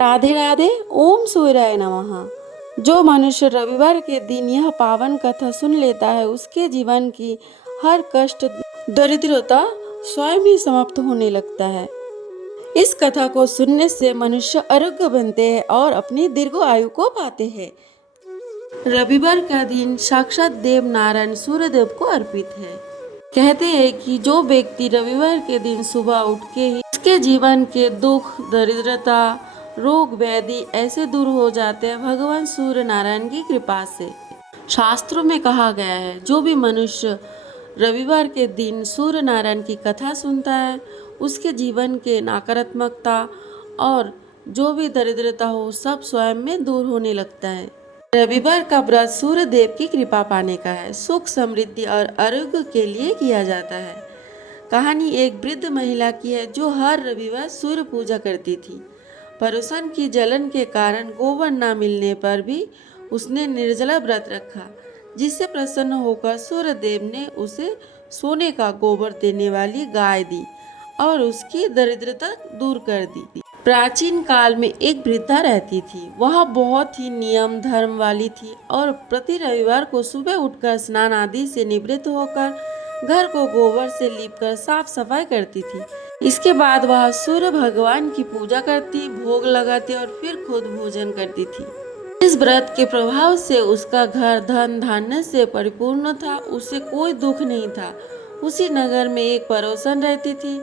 राधे राधे। ओम सूर्याय नमः। जो मनुष्य रविवार के दिन यह पावन कथा सुन लेता है उसके जीवन की हर कष्ट दरिद्रता स्वयं ही समाप्त होने लगता है। इस कथा को सुनने से मनुष्य आरोग्य बनते हैं और अपनी दीर्घ आयु को पाते हैं। रविवार का दिन साक्षात देव नारायण सूर्यदेव को अर्पित है। कहते हैं कि जो व्यक्ति रविवार के दिन सुबह उठ के ही उसके जीवन के दुख दरिद्रता रोग व्याधि ऐसे दूर हो जाते हैं भगवान सूर्य नारायण की कृपा से। शास्त्रों में कहा गया है जो भी मनुष्य रविवार के दिन सूर्य नारायण की कथा सुनता है उसके जीवन के नकारात्मकता और जो भी दरिद्रता हो सब स्वयं में दूर होने लगता है। रविवार का व्रत सूर्य देव की कृपा पाने का है, सुख समृद्धि और आरोग्य के लिए किया जाता है। कहानी एक वृद्ध महिला की है जो हर रविवार सूर्य पूजा करती थी। परोसन की जलन के कारण गोबर न मिलने पर भी उसने निर्जला व्रत रखा, जिससे प्रसन्न होकर सूर्य देव ने उसे सोने का गोबर देने वाली गाय दी और उसकी दरिद्रता दूर कर दी। प्राचीन काल में एक वृद्धा रहती थी। वह बहुत ही नियम धर्म वाली थी और प्रति रविवार को सुबह उठकर स्नान आदि से निवृत्त होकर घर को गोबर से लीपकर साफ सफाई करती थी। इसके बाद वह सूर्य भगवान की पूजा करती, भोग लगाती और फिर खुद भोजन करती थी। इस व्रत के प्रभाव से उसका घर धन धान्य से परिपूर्ण था, उसे कोई दुख नहीं था। उसी नगर में एक पड़ोसन रहती थी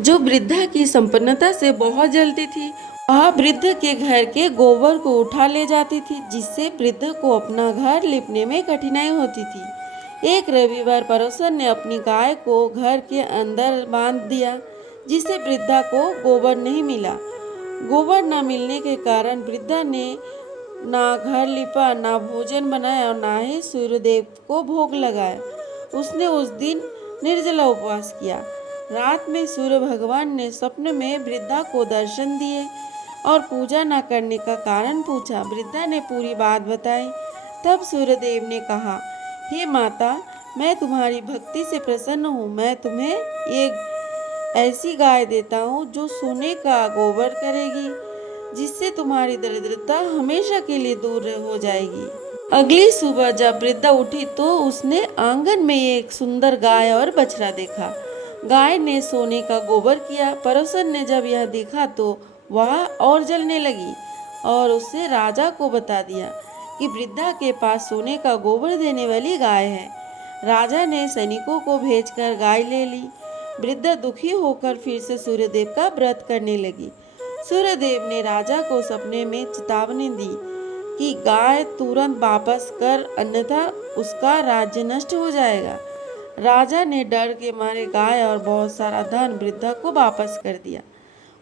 जो वृद्धा की संपन्नता से बहुत जलती थी। वह वृद्ध के घर के गोबर को उठा ले जाती थी, जिससे वृद्ध को अपना घर लिपने में कठिनाई होती थी। एक रविवार पड़ोसन ने अपनी गाय को घर के अंदर बांध दिया, जिससे वृद्धा को गोबर नहीं मिला। गोबर न मिलने के कारण वृद्धा ने ना घर लिपा, ना भोजन बनाया और ना ही सूर्यदेव को भोग लगाया। उसने उस दिन निर्जला उपवास किया। रात में सूर्य भगवान ने स्वप्न में वृद्धा को दर्शन दिए और पूजा न करने का कारण पूछा। वृद्धा ने पूरी बात बताई। तब सूर्यदेव ने कहा, हे माता, मैं तुम्हारी भक्ति से प्रसन्न हूँ। मैं तुम्हें एक ऐसी गाय देता हूँ जो सोने का गोबर करेगी, जिससे तुम्हारी दरिद्रता हमेशा के लिए दूर हो जाएगी। अगली सुबह जब वृद्धा उठी तो उसने आंगन में एक सुंदर गाय और बछड़ा देखा। गाय ने सोने का गोबर किया। पड़ोसन ने जब यह देखा तो वह और जलने लगी और उसे राजा को बता दिया कि वृद्धा के पास सोने का गोबर देने वाली गाय है। राजा ने सैनिकों को भेजकर गाय ले ली। वृद्धा दुखी होकर फिर से सूर्यदेव का व्रत करने लगी। सूर्यदेव ने राजा को सपने में चेतावनी दी कि गाय तुरंत वापस कर, अन्यथा उसका राज्य नष्ट हो जाएगा। राजा ने डर के मारे गाय और बहुत सारा धन वृद्धा को वापस कर दिया।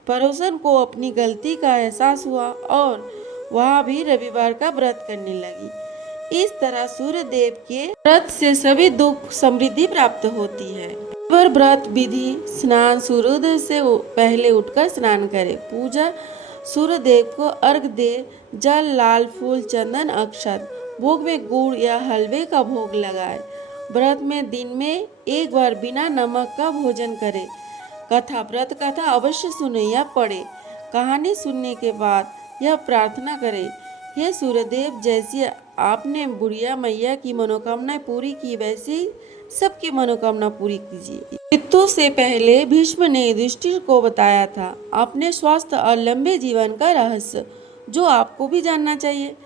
पड़ोसन को अपनी गलती का एहसास हुआ और वह भी रविवार का व्रत करने लगी। इस तरह सूर्यदेव के व्रत से सभी दुख समृद्धि प्राप्त होती है। व्रत विधि: स्नान: सूर्योदय से पहले उठकर स्नान करें। पूजा: सूर्यदेव को अर्घ्य दे, जल, लाल फूल, चंदन, अक्षत। भोग में गुड़ या हलवे का भोग लगाए। व्रत में दिन में एक बार बिना नमक का भोजन करें। कथा: व्रत कथा अवश्य सुने या पढ़े। कहानी सुनने के बाद यह प्रार्थना करें, हे सूर्यदेव, जैसी आपने बुढ़िया मैया की मनोकामनाएं पूरी की वैसे ही सबकी मनोकामना पूरी कीजिए। मृत्यु से पहले भीष्म ने युधिष्ठिर को बताया था अपने स्वास्थ्य और लंबे जीवन का रहस्य, जो आपको भी जानना चाहिए।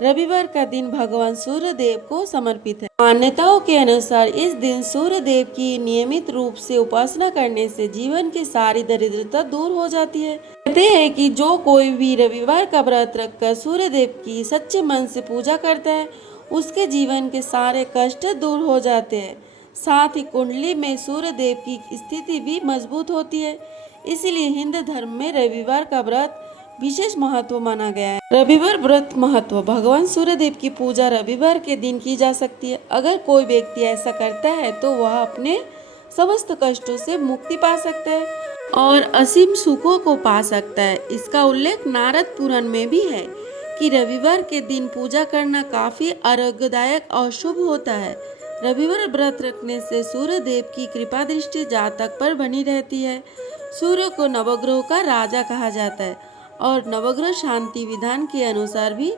रविवार का दिन भगवान सूर्य देव को समर्पित है। मान्यताओं के अनुसार इस दिन सूर्य देव की नियमित रूप से उपासना करने से जीवन की सारी दरिद्रता दूर हो जाती है। कहते हैं कि जो कोई भी रविवार का व्रत रखकर सूर्य देव की सच्चे मन से पूजा करता है उसके जीवन के सारे कष्ट दूर हो जाते हैं। साथ ही कुंडली में सूर्य देव की स्थिति भी मजबूत होती है। इसीलिए हिंदू धर्म में रविवार का व्रत विशेष महत्व माना गया है। रविवार व्रत महत्व: भगवान सूर्य देव की पूजा रविवार के दिन की जा सकती है। अगर कोई व्यक्ति ऐसा करता है तो वह अपने समस्त कष्टों से मुक्ति पा सकता है और असीम सुखों को पा सकता है। इसका उल्लेख नारद पुराण में भी है कि रविवार के दिन पूजा करना काफी आरोग्यदायक और शुभ होता है। रविवार व्रत रखने से सूर्य देव की कृपा दृष्टि जातक पर बनी रहती है। सूर्य को नवग्रहों का राजा कहा जाता है और नवग्रह शांति विधान के अनुसार भी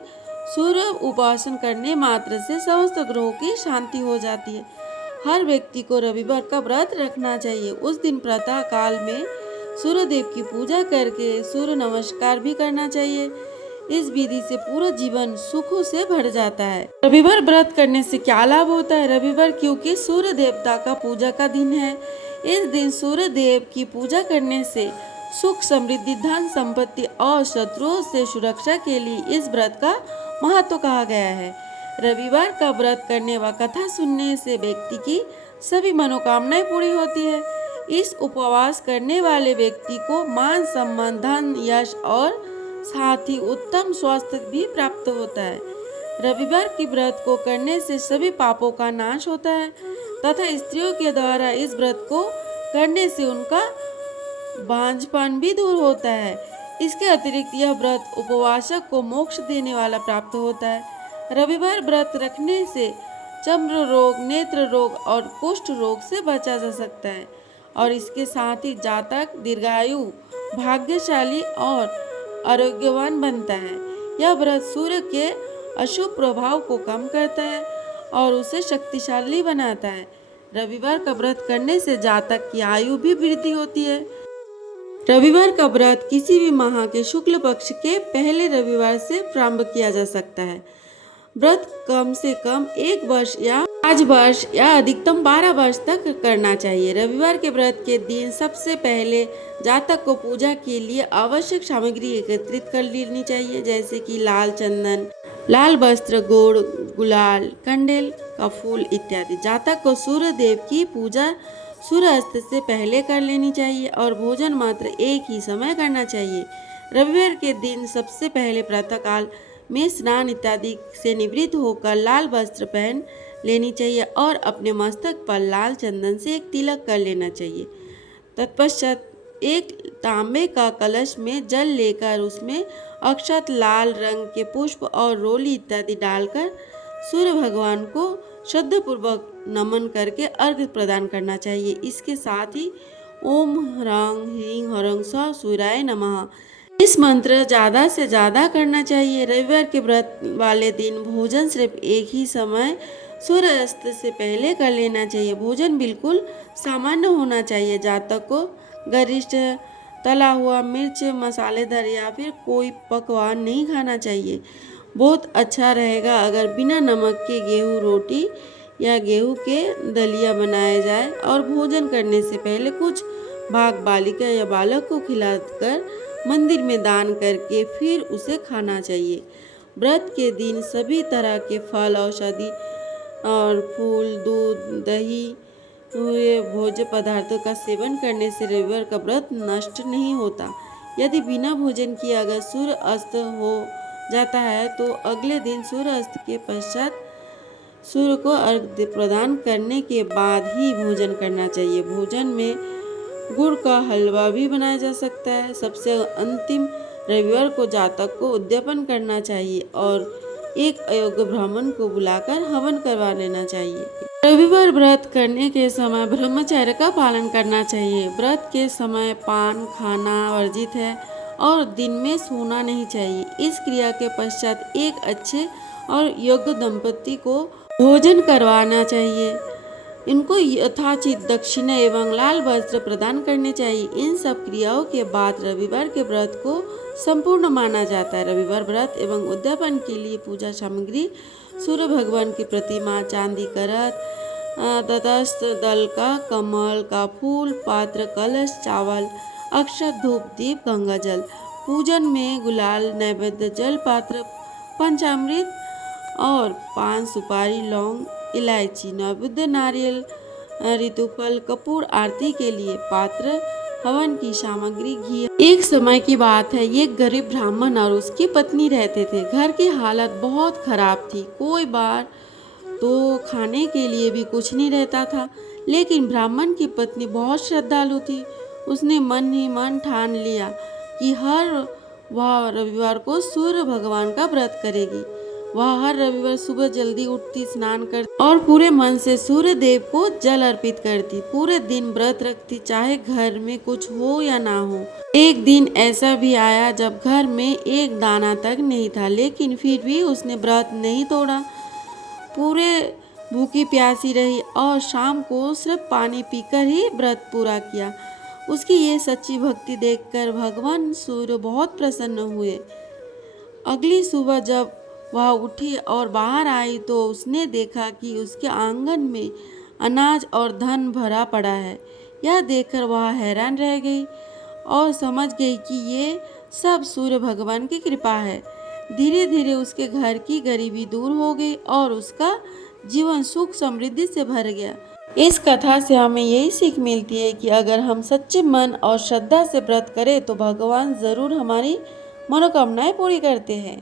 सूर्य उपासना करने मात्र से समस्त ग्रहों की शांति हो जाती है। हर व्यक्ति को रविवार का व्रत रखना चाहिए। उस दिन प्रातः काल में सूर्य देव की पूजा करके सूर्य नमस्कार भी करना चाहिए। इस विधि से पूरा जीवन सुखों से भर जाता है। रविवार व्रत करने से क्या लाभ होता है? रविवार क्योंकि सूर्य देवता का पूजा का दिन है। इस दिन सूर्य देव की पूजा करने से सुख, समृद्धि, धन संपत्ति और शत्रुओं से सुरक्षा के लिए इस व्रत का महत्व कहा गया है। रविवार का व्रत करने व कथा सुनने से व्यक्ति की सभी मनोकामनाएं पूरी होती है। इस उपवास करने वाले व्यक्ति को मान सम्मान, धन, यश और साथ ही उत्तम स्वास्थ्य भी प्राप्त होता है। रविवार की व्रत को करने से सभी पापों का नाश होता है तथा स्त्रियों के द्वारा इस व्रत को करने से उनका बांझपन भी दूर होता है। इसके अतिरिक्त यह व्रत उपवासक को मोक्ष देने वाला प्राप्त होता है। रविवार व्रत रखने से चर्म रोग, नेत्र रोग और कुष्ठ रोग से बचा जा सकता है और इसके साथ ही जातक दीर्घायु, भाग्यशाली और आरोग्यवान बनता है। यह व्रत सूर्य के अशुभ प्रभाव को कम करता है और उसे शक्तिशाली बनाता है। रविवार का व्रत करने से जातक की आयु भी वृद्धि होती है। रविवार का व्रत किसी भी माह के शुक्ल पक्ष के पहले रविवार से प्रारंभ किया जा सकता है। व्रत कम से कम 1 वर्ष या 5 वर्ष या अधिकतम 12 वर्ष तक करना चाहिए। रविवार के व्रत के दिन सबसे पहले जातक को पूजा के लिए आवश्यक सामग्री एकत्रित कर लेनी चाहिए, जैसे कि लाल चंदन, लाल वस्त्र, गुड़, गुलाल, कंडेल का फूल इत्यादि। जातक को सूर्य देव की पूजा सूर्यास्त से पहले कर लेनी चाहिए और भोजन मात्र एक ही समय करना चाहिए। रविवार के दिन सबसे पहले प्रातःकाल में स्नान इत्यादि से निवृत्त होकर लाल वस्त्र पहन लेनी चाहिए और अपने मस्तक पर लाल चंदन से एक तिलक कर लेना चाहिए। तत्पश्चात एक तांबे का कलश में जल लेकर उसमें अक्षत, लाल रंग के पुष्प और रोली इत्यादि डालकर सूर्य भगवान को श्रद्धापूर्वक नमन करके अर्घ्य प्रदान करना चाहिए। इसके साथ ही ओम ह्रां ह्रीं ह्रौं स्वः सूर्याय नमः इस मंत्र ज़्यादा से ज़्यादा करना चाहिए। रविवार के व्रत वाले दिन भोजन सिर्फ एक ही समय सूर्यास्त से पहले कर लेना चाहिए। भोजन बिल्कुल सामान्य होना चाहिए। जातक को गरिष्ठ तला हुआ, मिर्च, मसालेदार या फिर कोई पकवान नहीं खाना चाहिए। बहुत अच्छा रहेगा अगर बिना नमक के गेहूँ रोटी या गेहूँ के दलिया बनाया जाए और भोजन करने से पहले कुछ भाग बालिका या बालक को खिलाकर मंदिर में दान करके फिर उसे खाना चाहिए। व्रत के दिन सभी तरह के फल, औषधि और फूल, दूध, दही हुए भोज्य पदार्थों का सेवन करने से रविवार का व्रत नष्ट नहीं होता। यदि बिना भोजन किए अगर सूर्य अस्त हो जाता है तो अगले दिन सूर्य अस्त के पश्चात सूर्य को अर्घ्य प्रदान करने के बाद ही भोजन करना चाहिए। भोजन में गुड़ का हलवा भी बनाया जा सकता है। सबसे अंतिम रविवार को जातक को उद्यापन करना चाहिए और एक अयोग्य ब्राह्मण को बुलाकर हवन करवा लेना चाहिए। रविवार व्रत करने के समय ब्रह्मचर्य का पालन करना चाहिए। व्रत के समय पान खाना वर्जित है और दिन में सोना नहीं चाहिए। इस क्रिया के पश्चात एक अच्छे और योग्य दंपति को भोजन करवाना चाहिए। इनको यथाचित दक्षिणा एवं लाल वस्त्र प्रदान करने चाहिए। इन सब क्रियाओं के बाद रविवार के व्रत को संपूर्ण माना जाता है। रविवार व्रत एवं उद्यापन के लिए पूजा सामग्री सूर्य भगवान की प्रतिमा, चांदी का रथ, तटस्थ दल का कमल का फूल, पात्र, कलश, चावल, अक्षत, धूप, दीप, गंगा जल। पूजन में गुलाल, नैवेद्य, जल पात्र, पंचामृत और पान, सुपारी, लौंग, इलायची, नैवेद्य, नारियल, ऋतुफल, कपूर, आरती के लिए पात्र, हवन की सामग्री, घी। एक समय की बात है, एक गरीब ब्राह्मण और उसकी पत्नी रहते थे। घर की हालत बहुत खराब थी। कोई बार तो खाने के लिए भी कुछ नहीं रहता था। लेकिन ब्राह्मण की पत्नी बहुत श्रद्धालु थी। उसने मन ही मन ठान लिया कि हर वह रविवार को सूर्य भगवान का व्रत करेगी। वह हर रविवार सुबह जल्दी उठती, स्नान करती और पूरे मन से सूर्य देव को जल अर्पित करती। पूरे दिन व्रत रखती, चाहे घर में कुछ हो या ना हो। एक दिन ऐसा भी आया जब घर में एक दाना तक नहीं था, लेकिन फिर भी उसने व्रत नहीं तोड़ा। पूरे भूखी प्यासी रही और शाम को सिर्फ पानी पीकर ही व्रत पूरा किया। उसकी ये सच्ची भक्ति देखकर भगवान सूर्य बहुत प्रसन्न हुए। अगली सुबह जब वह उठी और बाहर आई तो उसने देखा कि उसके आंगन में अनाज और धन भरा पड़ा है। यह देखकर वह हैरान रह गई और समझ गई कि ये सब सूर्य भगवान की कृपा है। धीरे धीरे उसके घर की गरीबी दूर हो गई और उसका जीवन सुख समृद्धि से भर गया। इस कथा से हमें यही सीख मिलती है कि अगर हम सच्चे मन और श्रद्धा से व्रत करें तो भगवान जरूर हमारी मनोकामनाएं पूरी करते हैं।